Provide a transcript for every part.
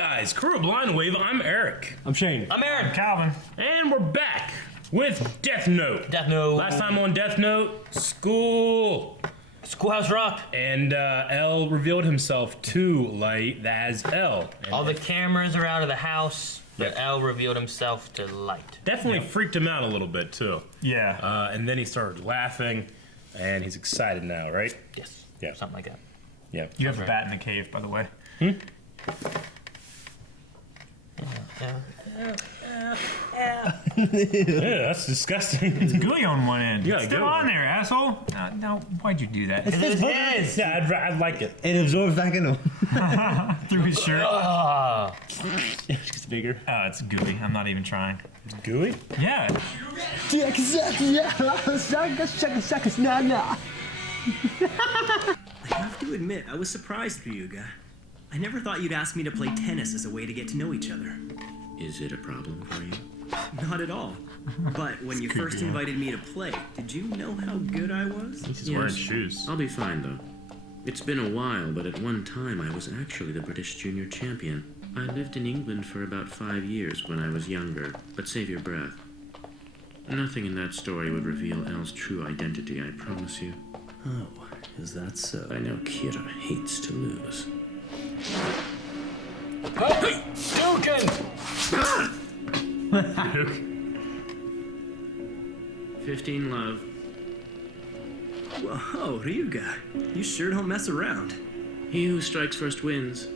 guys? Crew of Blind Wave, I'm Eric. I'm Shane. I'm Aaron. Calvin. And we're back with Death Note. Death Note. Last time on Death Note, Schoolhouse Rock. And L revealed himself to Light as L. And All the cameras are out of the house, but Yep. L revealed himself to Light. definitely freaked him out a little bit, too. Yeah. And then he started laughing, and he's excited now, right? Yes. Yeah. Something like that. Yeah. You have a bat in the cave, by the way. Yeah, that's disgusting. It's gooey on one end. Yeah, It's still go. on there, asshole. No, why'd you do that? It is his. Yeah, I'd like it. It absorbs back into him. Through his shirt. Ah. It's bigger. Oh, it's gooey. I'm not even trying. Gooey? Yeah. I have to admit, I was surprised for you, guy. I never thought you'd ask me to play tennis as a way to get to know each other. Is it a problem for you? Not at all. But when you first invited me to play, did you know how good I was? He's wearing shoes. I'll be fine, though. It's been a while, but at one time I was actually the British junior champion. I lived in England for about 5 years when I was younger, but save your breath. Nothing in that story would reveal Elle's true identity, I promise you. Oh, is that so? I know Kira hates to lose. Hey, Dukin! 15 love. Whoa, Ryuga, you sure don't mess around. He who strikes first wins.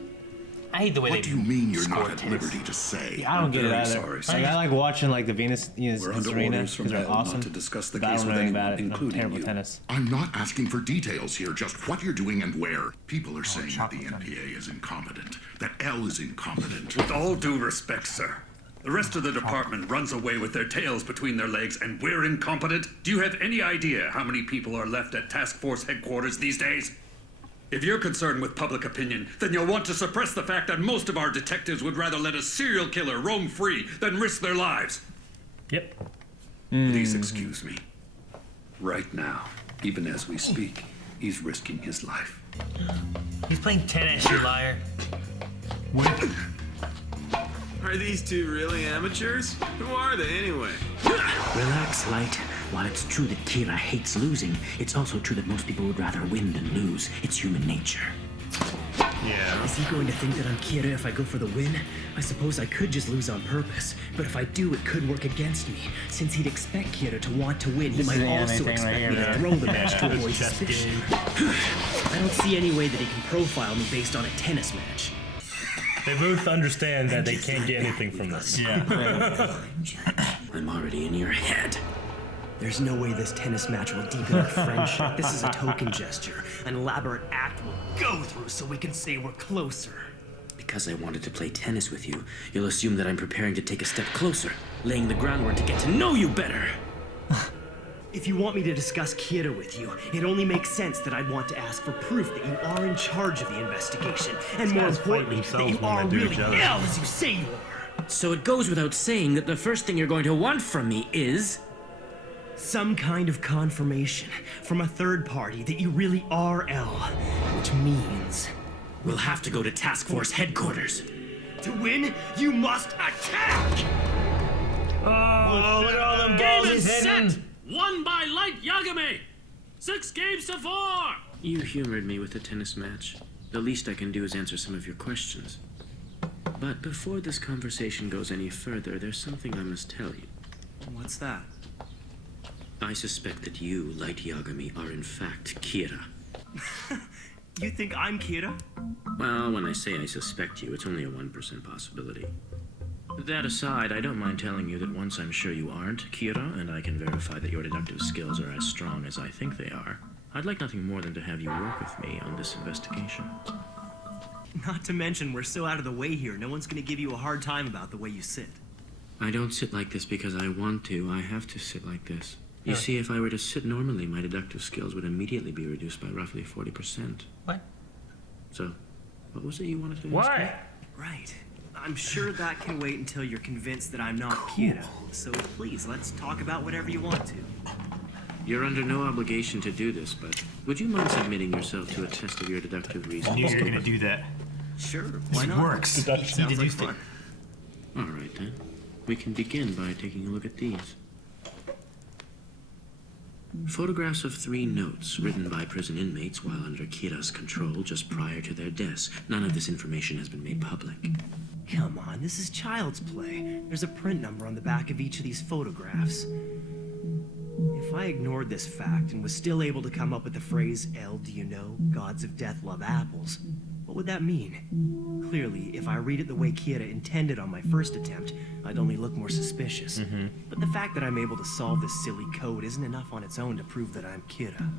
I hate the way What do you mean you're score not at tennis. liberty to say? I don't get it very either. sorry, Like, I like watching like the Venus, We're his under arena orders from because they're hell awesome. not to discuss the But I case don't with know anything anyone, about it. I'm including terrible you. at tennis. I'm not asking for details here, just what you're doing and where. People are saying that the chocolate NPA is incompetent, that L is incompetent. With all due respect, sir, the rest of the department runs away with their tails between their legs and we're incompetent? Do you have any idea how many people are left at task force headquarters these days? If you're concerned with public opinion, then you'll want to suppress the fact that most of our detectives would rather let a serial killer roam free than risk their lives. Yep. Please excuse me. Right now, even as we speak, he's risking his life. He's playing tennis, you liar. Are these two really amateurs? Who are they anyway? Relax, Light. While it's true that Kira hates losing, it's also true that most people would rather win than lose. It's human nature. Yeah. Is he going to think that I'm Kira if I go for the win? I suppose I could just lose on purpose, but if I do, it could work against me. Since he'd expect Kira to want to win, he This is might an anime also thing expect right me here, to man. throw the match to avoid Chess suspicion. game. I don't see any way that he can profile me based on a tennis match. They both understand that they can't get anything from this. Yeah. I'm already in your head. There's no way this tennis match will deepen our friendship. This is a token gesture, an elaborate act we'll go through so we can say we're closer. Because I wanted to play tennis with you, you'll assume that I'm preparing to take a step closer, laying the groundwork to get to know you better. If you want me to discuss Kira with you, it only makes sense that I'd want to ask for proof that you are in charge of the investigation, and more guys fight importantly, that themselves you when are they do really each other. L as you say you are. So it goes without saying that the first thing you're going to want from me is... Some kind of confirmation from a third party that you really are L, which means We'll have to go to task force headquarters. to win, you must attack! Oh, look at all them balls he's hitting. Won by Light Yagami! 6 games to 4! You humored me with the tennis match. The least I can do is answer some of your questions. But before this conversation goes any further, there's something I must tell you. What's that? I suspect that you, Light Yagami, are in fact Kira. You think I'm Kira? Well, when I say I suspect you, it's only a 1% possibility. That aside, I don't mind telling you that once I'm sure you aren't Kira, and I can verify that your deductive skills are as strong as I think they are, I'd like nothing more than to have you work with me on this investigation. Not to mention, we're so out of the way here, no one's gonna give you a hard time about the way you sit. I don't sit like this because I want to. I have to sit like this. You see, if I were to sit normally, my deductive skills would immediately be reduced by roughly 40%. What? So, what was it you wanted to ask me? Why? Right. I'm sure that can wait until you're convinced that I'm not Kira. So please, let's talk about whatever you want to. You're under no obligation to do this, but would you mind submitting yourself to a test of your deductive I reasoning? knew you were gonna do that. Sure, why not? Works. Sounds like Deduced it. fun. All right, then. We can begin by taking a look at these. Photographs of 3 notes written by prison inmates while under Kira's control just prior to their deaths. None of this information has been made public. Come on, this is child's play. There's a print number on the back of each of these photographs. If I ignored this fact and was still able to come up with the phrase, "El, do you know, gods of death love apples," what would that mean? Clearly, if I read it the way Kira intended on my first attempt, I'd only look more suspicious. But the fact that I'm able to solve this silly code isn't enough on its own to prove that I'm Kira.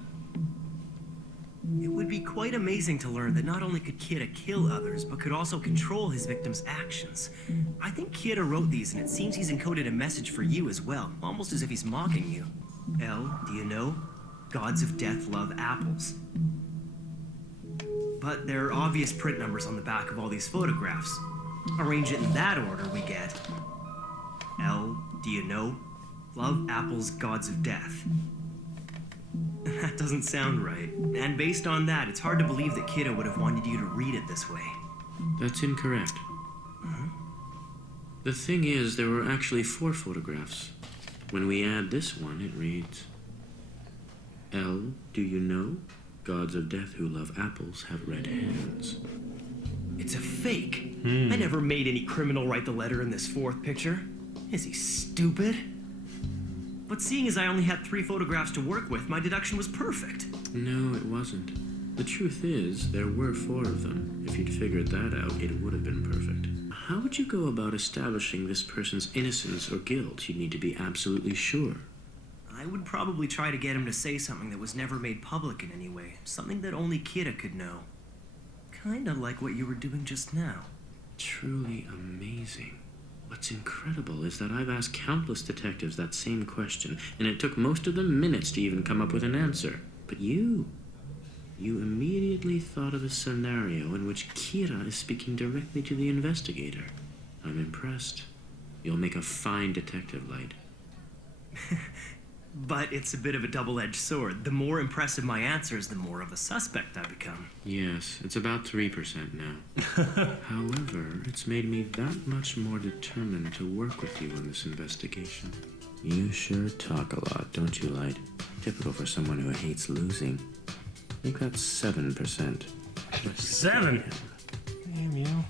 It would be quite amazing to learn that not only could Kira kill others, but could also control his victims' actions. I think Kira wrote these, and it seems he's encoded a message for you as well, almost as if he's mocking you. El, do you know? Gods of death love apples. But there are obvious print numbers on the back of all these photographs. Arrange it in that order, we get El, do you know? Love apples, gods of death. That doesn't sound right. And based on that, it's hard to believe that Kira would have wanted you to read it this way. That's incorrect. The thing is, there were actually 4 photographs. When we add this one, it reads, El, do you know? Gods of death who love apples have red hands. It's a fake. I never made any criminal write the letter in this 4th picture. Is he stupid? But seeing as I only had 3 photographs to work with, my deduction was perfect. No, it wasn't. The truth is, there were 4 of them. If you'd figured that out, it would have been perfect. How would you go about establishing this person's innocence or guilt? You'd need to be absolutely sure. I would probably try to get him to say something that was never made public in any way. Something that only Kira could know. Kinda like what you were doing just now. Truly amazing. What's incredible is that I've asked countless detectives that same question, and it took most of them minutes to even come up with an answer. But you immediately thought of a scenario in which Kira is speaking directly to the investigator. I'm impressed. You'll make a fine detective, Light. But it's a bit of a double-edged sword. The more impressive my answers, the more of a suspect I become. Yes, it's about 3% now. However, it's made me that much more determined to work with you on this investigation. You sure talk a lot, don't you, Light? Typical for someone who hates losing. You got 7%. 7? Damn you.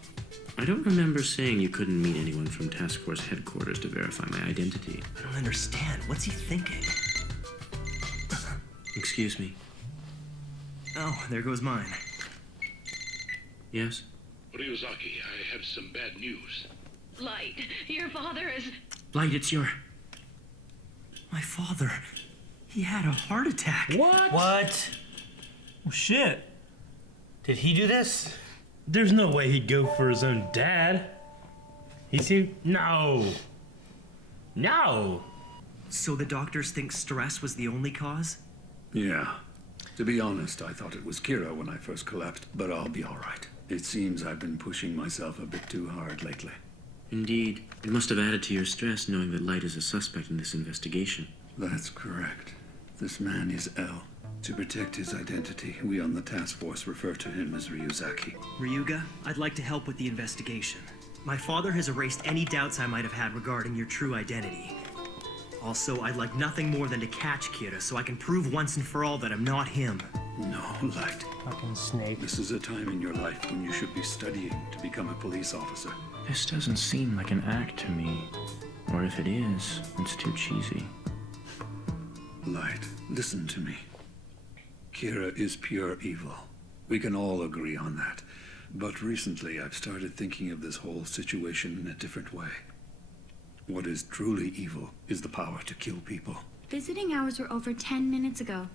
I don't remember saying you couldn't meet anyone from Task Force headquarters to verify my identity. I don't understand. What's he thinking? Excuse me. Oh, there goes mine. Yes? Ryuzaki, I have some bad news. Light, your father is... Light, it's your... My father, he had a heart attack. What? What? Oh, shit. Did he do this? There's no way he'd go for his own dad. He seemed... No. No. So the doctors think stress was the only cause? Yeah. To be honest, I thought it was Kira when I first collapsed, but I'll be all right. It seems I've been pushing myself a bit too hard lately. Indeed. It must have added to your stress knowing that Light is a suspect in this investigation. That's correct. This man is L. To protect his identity, we on the task force refer to him as Ryuzaki. Ryuga, I'd like to help with the investigation. My father has erased any doubts I might have had regarding your true identity. Also, I'd like nothing more than to catch Kira so I can prove once and for all that I'm not him. No, Light. Fucking snake. This is a time in your life when you should be studying to become a police officer. This doesn't seem like an act to me. Or if it is, it's too cheesy. Light, listen to me. Kira is pure evil. We can all agree on that. But recently I've started thinking of this whole situation in a different way. What is truly evil is the power to kill people. Visiting hours were over 10 minutes ago.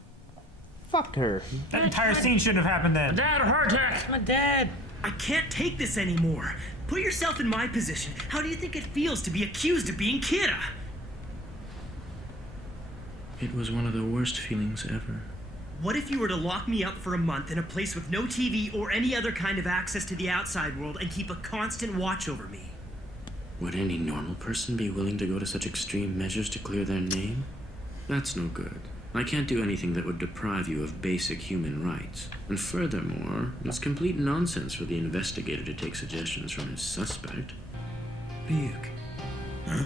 Fuck her. That entire scene shouldn't have happened then. Dad, a heart attack. My dad. I can't take this anymore. Put yourself in my position. How do you think it feels to be accused of being Kira? It was one of the worst feelings ever. What if you were to lock me up for a month in a place with no TV or any other kind of access to the outside world and keep a constant watch over me? Would any normal person be willing to go to such extreme measures to clear their name? That's no good. I can't do anything that would deprive you of basic human rights. And furthermore, it's complete nonsense for the investigator to take suggestions from his suspect. Ryuk. Huh?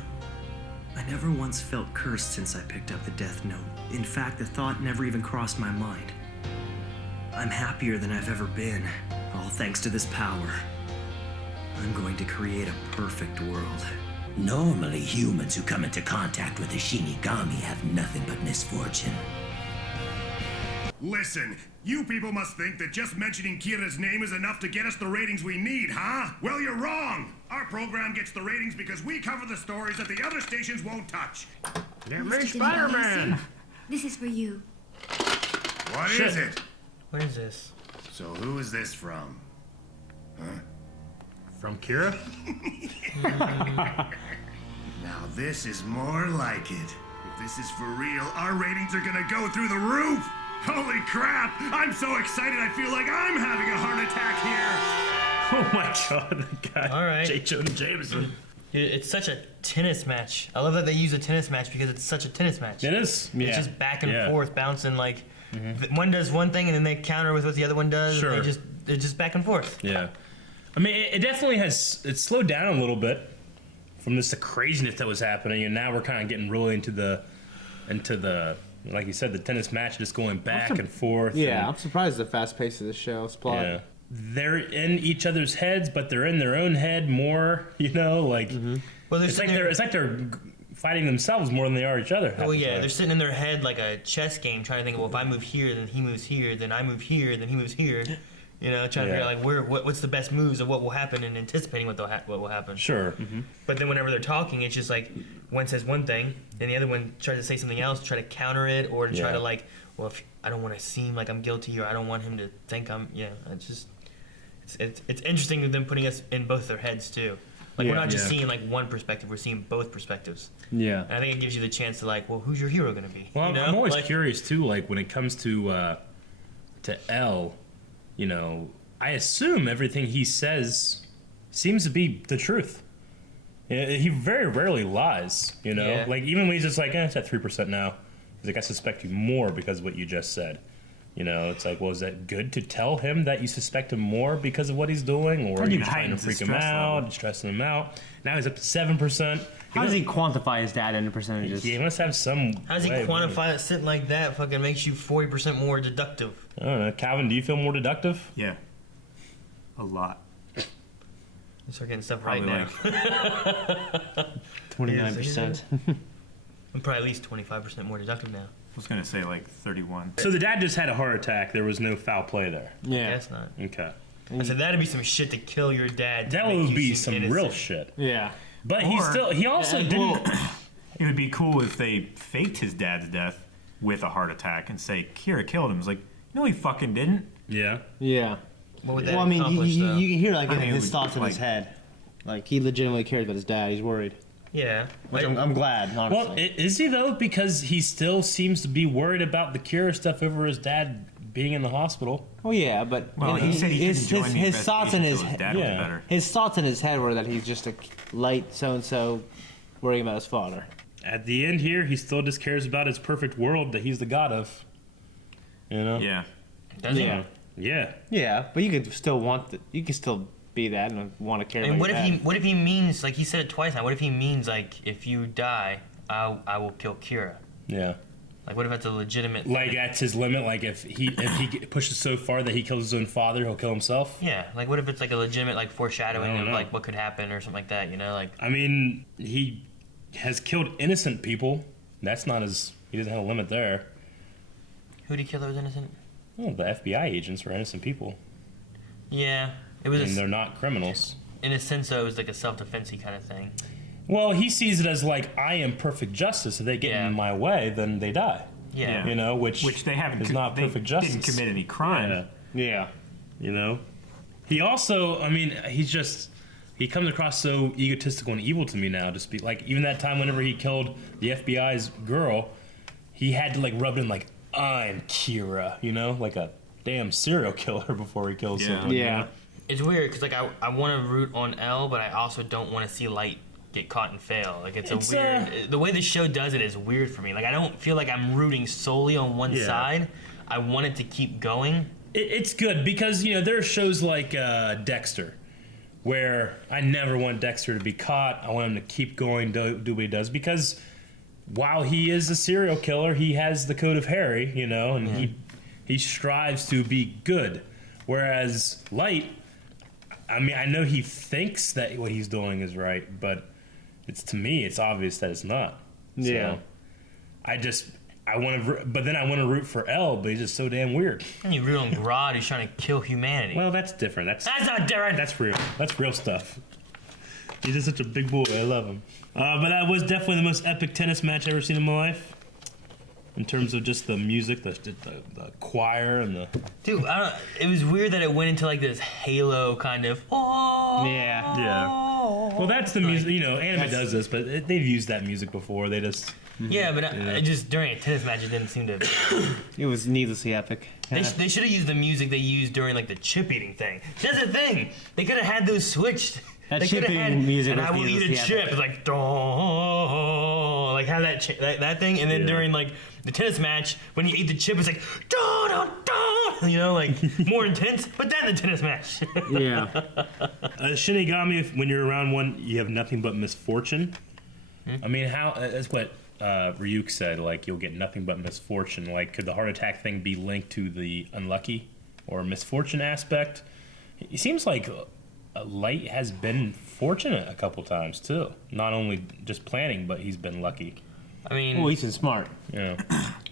I never once felt cursed since I picked up the death note. In fact, the thought never even crossed my mind. I'm happier than I've ever been, all thanks to this power. I'm going to create a perfect world. Normally, humans who come into contact with a Shinigami have nothing but misfortune. Listen, you people must think that just mentioning Kira's name is enough to get us the ratings we need, huh? Well, you're wrong! Our program gets the ratings because we cover the stories that the other stations won't touch. Get me Spider-Man! This is for you. What is it? What is this? So who is this from? Huh? From Kira? Now this is more like it. If this is for real, our ratings are gonna go through the roof! Holy crap! I'm so excited I feel like I'm having a heart attack here! Oh my god, the guy. All right. J. Jonah Jameson. Dude, it's such a tennis match. I love that they use a tennis match because it's such a tennis match. It is. Yeah. It's just back and Yeah. forth, bouncing like one does one thing and then they counter with what the other one does. Sure. And they're just back and forth. Yeah. I mean, it definitely it's slowed down a little bit from just the craziness that was happening, and now we're kind of getting really into the, like you said, the tennis match, just going back and forth. Yeah, and, I'm surprised at the fast pace of the show. It's plot. yeah. They're in each other's heads, but they're in their own head more. You know, like Well, it's like they're fighting themselves more than they are each other. half Well, the yeah, time. they're sitting in their head like a chess game, trying to think, well, if I move here, then he moves here, then I move here, then he moves here. You know, trying to figure out like what's the best moves or what will happen, and anticipating what will happen. Sure. But then whenever they're talking, it's just like one says one thing, and the other one tries to say something else, try to counter it, or to try to like, well, if I don't want to seem like I'm guilty, or I don't want him to think I'm, it's just, it's interesting with them putting us in both their heads too. Like we're not just seeing like one perspective, we're seeing both perspectives. Yeah. And I think it gives you the chance to like, well, who's your hero gonna be? Well, you know? I'm always like, curious too. Like when it comes to L, you know, I assume everything he says seems to be the truth. He very rarely lies. You know, Yeah. like even when he's just like, it's at 3% now. He's like, I suspect you more because of what you just said. You know, it's like, well, is that good to tell him that you suspect him more because of what he's doing, or are you trying to freak him out, stressing him out? Now he's up to 7%. How does he quantify his data into percentages? He must have some. How does he way of doing it. quantify it sitting like that? Fucking makes you 40% more deductive. I don't know, Calvin. Do you feel more deductive? Yeah. A lot. You start getting stuff Probably right now. 29%. I'm probably at least 25% more deductive now. I was gonna say like 31. So the dad just had a heart attack. There was no foul play there. Yeah. Guess not. Okay. I said that'd be some shit to kill your dad. to That make would you be seem some real innocent. shit. Yeah. But Or- he also didn't. It would be cool if they faked his dad's death with a heart attack and say Kira killed him. It's like, no, he fucking didn't. Yeah. Yeah. What would that Well, I mean, accomplish, though? you can hear like I mean, it his would, thoughts in his like- head. Like he legitimately cares about his dad. He's worried. Yeah. Which I'm glad, honestly. Well, is he though? Because he still seems to be worried about the cure stuff over his dad being in the hospital. Oh yeah, but Well, he said he couldn't join the his thoughts in his investigation till his dad was yeah. better. his thoughts in his head were that he's just a light so and so worrying about his father. At the end here, he still just cares about his perfect world that he's the god of. You know? Yeah. Does he? Yeah. Yeah. Yeah, but you can still you can still be that and want to care And about what your if dad. he what if he means, like he said it twice now, what if he means like if you die, I will kill Kira? Yeah. Like what if that's a legitimate Like thing? that's his limit. Like if he pushes so far that he kills his own father, he'll kill himself. Yeah, like what if it's like a legitimate like I foreshadowing don't of know. like what could happen or something like that, you know? Like I mean, he has killed innocent people. That's not he doesn't have a limit there. who'd he kill that was innocent? Oh, the FBI agents were innocent people. Yeah. It was And they're not criminals. in a sense though, it was like a self-defense-y kind of thing. Well, he sees it as like, I am perfect justice. If they get Yeah. in my way, then they die. Yeah. You know, which they haven't. is not they perfect justice. Didn't commit any crime. Yeah. You know, he also, I mean, he comes across so egotistical and evil to me now. Just be like, even that time whenever he killed the FBI's girl, he had to like rub it in like, I'm Kira, you know, like a damn serial killer before he kills someone. you know? It's weird because like I want to root on L, but I also don't want to see Light get caught and fail. Like it's It's, a weird. The way the show does it is weird for me. Like I don't feel like I'm rooting solely on one side. I want it to keep going. It's good because there are shows like Dexter, where I never want Dexter to be caught. I want him to keep going, do what he does, because while he is a serial killer, he has the code of Harry, and he strives to be good. Whereas Light, I mean, I know he thinks that what he's doing is right, but to me, it's obvious that it's not. Yeah. So I want to, but then I want to root for L, but he's just so damn weird. And you root on Grodd, who's trying to kill humanity. Well, that's different. That's not different. That's real. That's real stuff. He's just such a big boy. I love him. But that was definitely the most epic tennis match I've ever seen in my life. In terms of just the music, the choir, and the... Dude, it was weird that it went into like this Halo kind of... Oh, Yeah. Well, that's the music. Anime does this, but they've used that music before. They just... Yeah, but it just during a tennis match, it didn't seem to... It was needlessly epic. They should have used the music they used during like the chip eating thing. That's the thing. They could have had those switched. That they chip coulda eating music and was I will eat a needlessly chip. epic. It's like, like have that thing, and then during like the tennis match, when you eat the chip, it's like, like more intense. But then the tennis match. Yeah. Shinigami, when you're around one, you have nothing but misfortune. I mean, that's what Ryuk said. Like, you'll get nothing but misfortune. Like, could the heart attack thing be linked to the unlucky or misfortune aspect? It seems like Light has been fortunate a couple times too. Not only just planning, but he's been lucky. I mean, well, he's been smart. Yeah.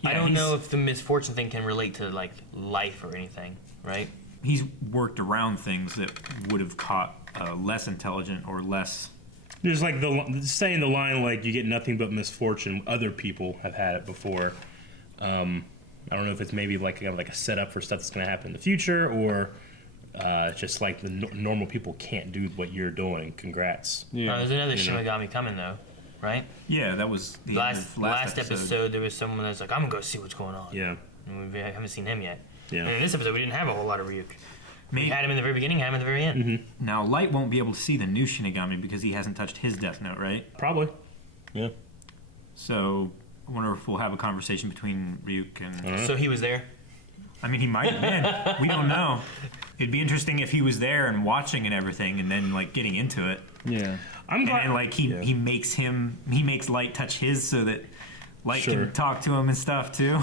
I don't know if the misfortune thing can relate to like life or anything, right? He's worked around things that would have caught less intelligent or less. There's like saying the line like you get nothing but misfortune. Other people have had it before. I don't know if it's maybe like kind of like a setup for stuff that's going to happen in the future, or just like the normal people can't do what you're doing. Congrats. Yeah. There's another Shinigami coming though, right? Yeah, that was the last episode. There was someone that's like, I'm gonna go see what's going on. Yeah. And we haven't seen him yet. Yeah. And in this episode, we didn't have a whole lot of Ryuk. We had him in the very beginning, had him at the very end. Mm-hmm. Now, Light won't be able to see the new Shinigami because he hasn't touched his Death Note, right? Probably. Yeah. So, I wonder if we'll have a conversation between Ryuk and... So he was there? I mean, he might have been. We don't know. It'd be interesting if he was there and watching and everything and then, like, getting into it. Yeah. I'm glad... And, like, he makes Light touch his so that Light can talk to him and stuff, too.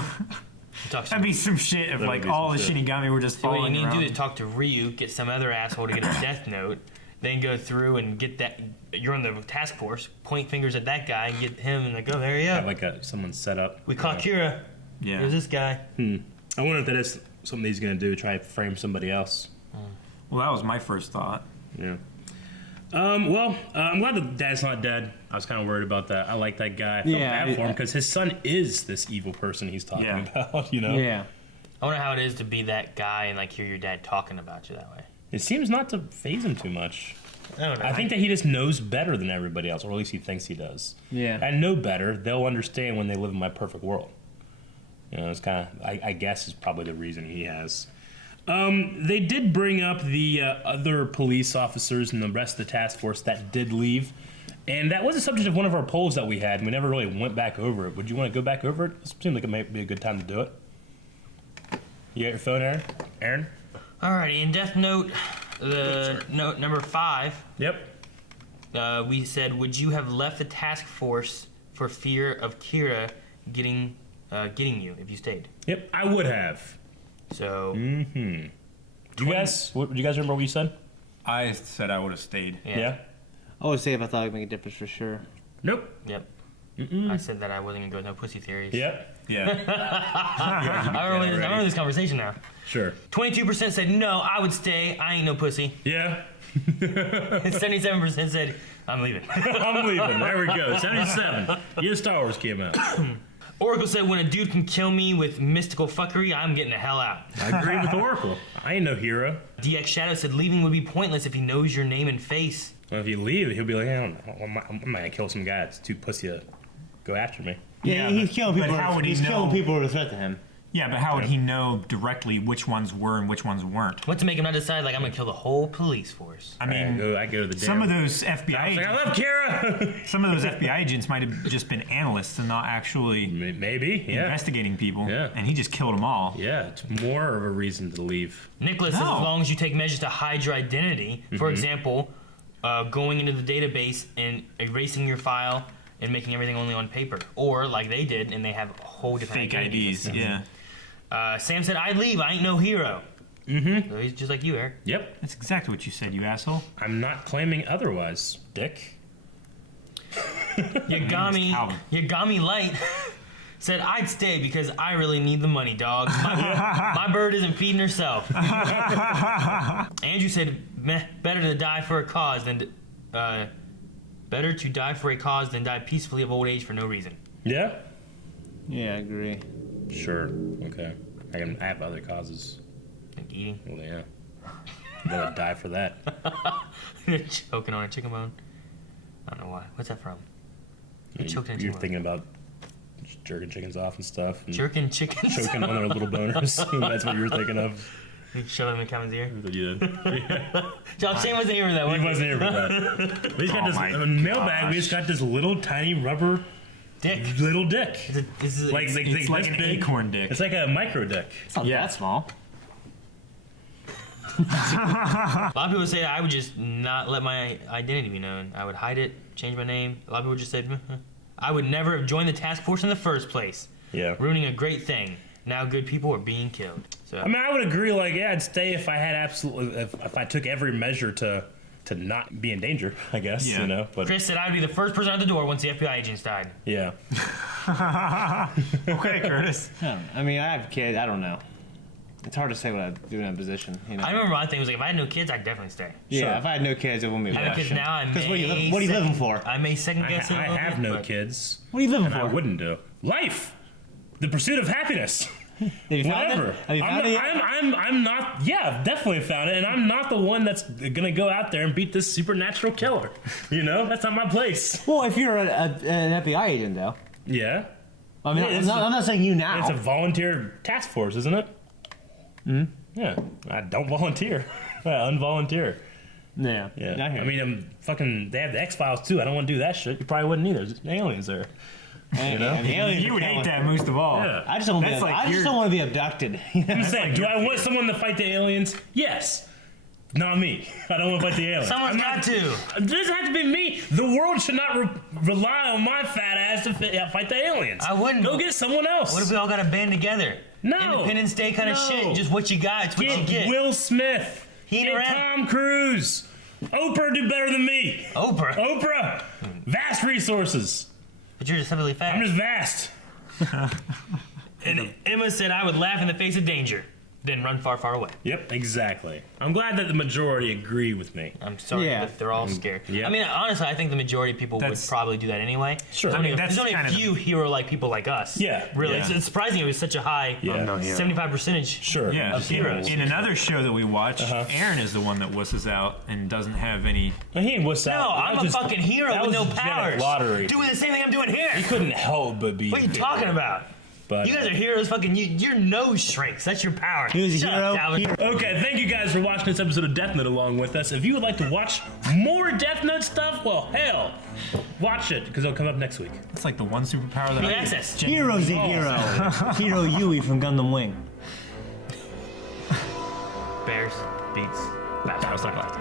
That'd be some shit if, like, all the Shinigami were just following What you need around. to do is talk to Ryuk, get some other asshole to get a Death Note, then go through and get that... You're on the task force, point fingers at that guy, and get him, and go, there you go. Have like someone set up. We caught Kira. Yeah. Here's this guy. I wonder if that is something he's going to do, try to frame somebody else. Well, that was my first thought. Yeah. Well, I'm glad that Dad's not dead. I was kind of worried about that. I like that guy. I felt bad for him because his son is this evil person he's talking about, Yeah. I wonder how it is to be that guy and like hear your dad talking about you that way. It seems not to faze him too much. I don't know. I think that he just knows better than everybody else, or at least he thinks he does. Yeah. And know better, they'll understand when they live in my perfect world. It's kind of, I guess, is probably the reason he has. They did bring up the other police officers and the rest of the task force that did leave. And that was the subject of one of our polls that we had, and we never really went back over it. Would you want to go back over it? It seemed like it might be a good time to do it. You got your phone, Aaron? Aaron? Alrighty, in Death Note, note number 5. Yep. We said, would you have left the task force for fear of Kira getting you if you stayed? Yep, I would have. So. Mm-hmm. Do you guys remember what you said? I said I would have stayed. Yeah. I would say if I thought it would make a difference for sure. Nope. Yep. Mm-mm. I said that I wasn't gonna go with no pussy theories. Yep. Yeah. I remember this conversation now. Sure. 22% said no, I would stay. I ain't no pussy. Yeah. And 77% said I'm leaving. I'm leaving. There we go. 77. Year Star Wars came out. Oracle said when a dude can kill me with mystical fuckery, I'm getting the hell out. I agree with Oracle. I ain't no hero. DX Shadow said leaving would be pointless if he knows your name and face. Well, if you leave, he'll be like, I don't know. I'm gonna kill some guy that's too pussy to go after me. Yeah, he's killing people. But how would he he's know? killing people who are a threat to him. Yeah, but how would he know directly which ones were and which ones weren't? What to make him not decide, like, I'm going to kill the whole police force? I mean, I go to the some of those FBI agents, I love Kira. some of those FBI agents might have just been analysts and not actually investigating people. Yeah. And he just killed them all. Yeah, it's more of a reason to leave. Nicholas says as long as you take measures to hide your identity, for example, going into the database and erasing your file and making everything only on paper, or like they did, and they have a whole different fake IDs. Yeah. Sam said, "I'd leave. I ain't no hero." So he's just like you, Eric. Yep. That's exactly what you said, you asshole. I'm not claiming otherwise, Dick. Yagami Light said, "I'd stay because I really need the money, dog. My bird isn't feeding herself." Andrew said, "Meh, better to die for a cause than better to die for a cause than die peacefully of old age for no reason." Yeah. Yeah, I agree. Sure. Okay. I have other causes. Like eating. Well, yeah. I'm gonna die for that. Choking on a chicken bone. I don't know why. What's that from? You're thinking about jerking chickens off and stuff. And jerking chickens? Choking on their little boners. That's what you were thinking of. Shoving them in Kevin's ear? Yeah. John Shane wasn't here for that one. He wasn't here for that. We just got this mailbag. We just got this little tiny rubber little dick. It's like an acorn dick. It's like a micro dick. It's not that small. A lot of people say I would just not let my identity be known. I would hide it, change my name. A lot of people just said I would never have joined the task force in the first place. Yeah. Ruining a great thing. Now good people are being killed. So I mean, I would agree. Like, yeah, I'd stay if I had if I took every measure to not be in danger. I guess. Yeah. You know. But Chris said I would be the first person out the door once the FBI agents died. Yeah. Okay, Curtis. I mean, I have kids. I don't know. It's hard to say what I'd do in that position. You know? I remember my thing was like, if I had no kids, I'd definitely stay. Yeah, if I had no kids, it wouldn't be. I have kids now. Because what are you living for? I may second guess it. I have no kids. What are you living for? I wouldn't do life, the pursuit of happiness. Have you found Whatever. it? Have you found it yet? I'm not. Yeah, I've definitely found it, and I'm not the one that's gonna go out there and beat this supernatural killer. You know, that's not my place. Well, if you're an FBI agent, though. Yeah. I mean, I'm not saying you now. It's a volunteer task force, isn't it? Hmm. Yeah. I don't volunteer. I unvolunteer. Yeah. Yeah. I mean, they have the X-Files too. I don't want to do that shit. You probably wouldn't either. There's aliens there. You know? You would hate that most of all. Yeah. I just don't want to be abducted. I'm saying, do I want someone to fight the aliens? Yes. Not me. I don't want to fight the aliens. Someone's got to. It doesn't have to be me. The world should not rely on my fat ass to fight the aliens. I wouldn't. Go get someone else. What if we all got to band together? No. Independence Day kind of shit. Just what you got. It's what you get. Will Smith. Get Tom Cruise. Oprah do better than me. Oprah. Vast resources. But you're just heavily fat. I'm just vast. And Emma said I would laugh in the face of danger, then run far, far away. Yep, exactly. I'm glad that the majority agree with me. I'm sorry, but they're all scared. Yeah. I mean, honestly, I think the majority of people would probably do that anyway. Sure. I mean, that's there's only a kind of few hero-like people like us. Yeah. Really. Yeah. It's surprising it was such a high 75% Sure. Yeah. of heroes. In another show that we watch, Aaron is the one that wusses out and doesn't have any. Well, he ain't wuss out. No, That I'm was a fucking hero that with was no genetic powers. Lottery. Doing the same thing I'm doing here. He couldn't help but be. What are you talking about? But, you guys are heroes. Fucking your nose shrinks. That's your power. He was a Shut hero. up, Calvin. Okay, thank you guys for watching this episode of Death Note along with us. If you would like to watch more Death Note stuff, well, hell, watch it because it'll come up next week. It's like the one superpower that Free access. Hero's a hero. Hero Yui from Gundam Wing. Bears beats Battlestar Galactica.